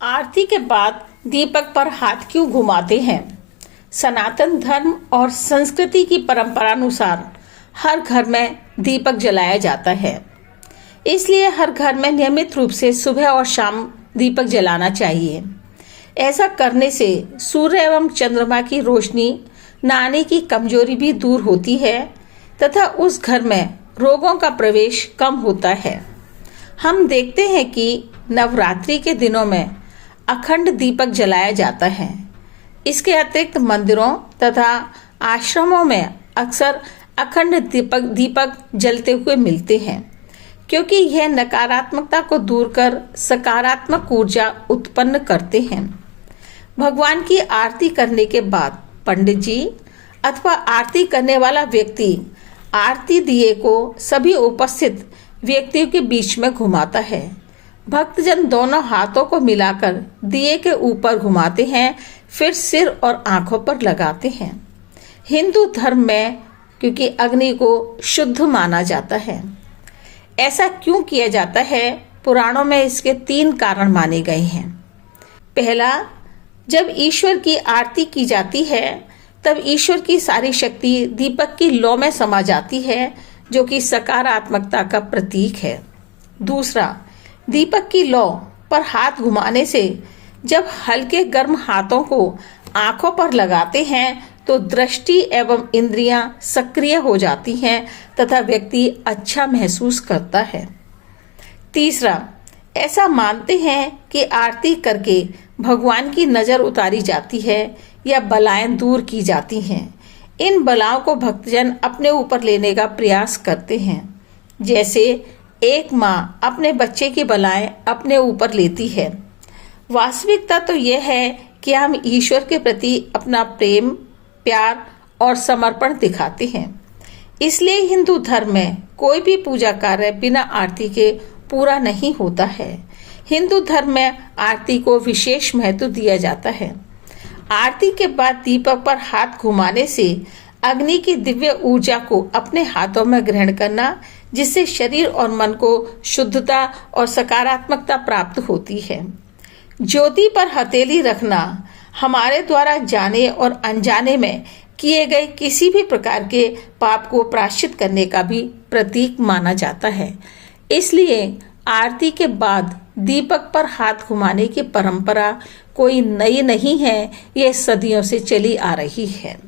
आरती के बाद दीपक पर हाथ क्यों घुमाते हैं? सनातन धर्म और संस्कृति की परंपरा अनुसार हर घर में दीपक जलाया जाता है। इसलिए हर घर में नियमित रूप से सुबह और शाम दीपक जलाना चाहिए। ऐसा करने से सूर्य एवं चंद्रमा की रोशनी न आने की कमजोरी भी दूर होती है तथा उस घर में रोगों का प्रवेश कम होता है। हम देखते हैं कि नवरात्रि के दिनों में अखंड दीपक जलाया जाता है। इसके अतिरिक्त मंदिरों तथा आश्रमों में अक्सर अखंड दीपक जलते हुए मिलते हैं, क्योंकि यह नकारात्मकता को दूर कर सकारात्मक ऊर्जा उत्पन्न करते हैं। भगवान की आरती करने के बाद पंडित जी अथवा आरती करने वाला व्यक्ति आरती दिए को सभी उपस्थित व्यक्तियों के बीच में घुमाता है। भक्तजन दोनों हाथों को मिलाकर दिए के ऊपर घुमाते हैं, फिर सिर और आंखों पर लगाते हैं। हिंदू धर्म में क्योंकि अग्नि को शुद्ध माना जाता है। ऐसा क्यों किया जाता है? पुराणों में इसके 3 कारण माने गए हैं। पहला, जब ईश्वर की आरती की जाती है तब ईश्वर की सारी शक्ति दीपक की लौ में समा जाती है, जो कि सकारात्मकता का प्रतीक है। दूसरा, दीपक की लौ पर हाथ घुमाने से जब हल्के गर्म हाथों को आंखों पर लगाते हैं तो दृष्टि एवं इंद्रियां सक्रिय हो जाती हैं तथा व्यक्ति अच्छा महसूस करता है। तीसरा, ऐसा मानते हैं कि आरती करके भगवान की नजर उतारी जाती है या बलाएं दूर की जाती हैं। इन बलाओं को भक्तजन अपने ऊपर लेने का प्रयास करते हैं। जैसे एक माँ अपने बच्चे की बलाएं अपने ऊपर लेती है। वास्तविकता तो यह है कि हम ईश्वर के प्रति अपना प्रेम, प्यार और समर्पण दिखाते हैं। इसलिए हिंदू धर्म में कोई भी पूजा कार्य बिना आरती के पूरा नहीं होता है। हिंदू धर्म में आरती को विशेष महत्व दिया जाता है। आरती के बाद दीपक पर हाथ घुमाने से अग्नि की दिव्य ऊर्जा को अपने हाथों में ग्रहण करना, जिससे शरीर और मन को शुद्धता और सकारात्मकता प्राप्त होती है। ज्योति पर हथेली रखना हमारे द्वारा जाने और अनजाने में किए गए किसी भी प्रकार के पाप को प्रायश्चित करने का भी प्रतीक माना जाता है। इसलिए आरती के बाद दीपक पर हाथ घुमाने की परंपरा कोई नई नहीं है, यह सदियों से चली आ रही है।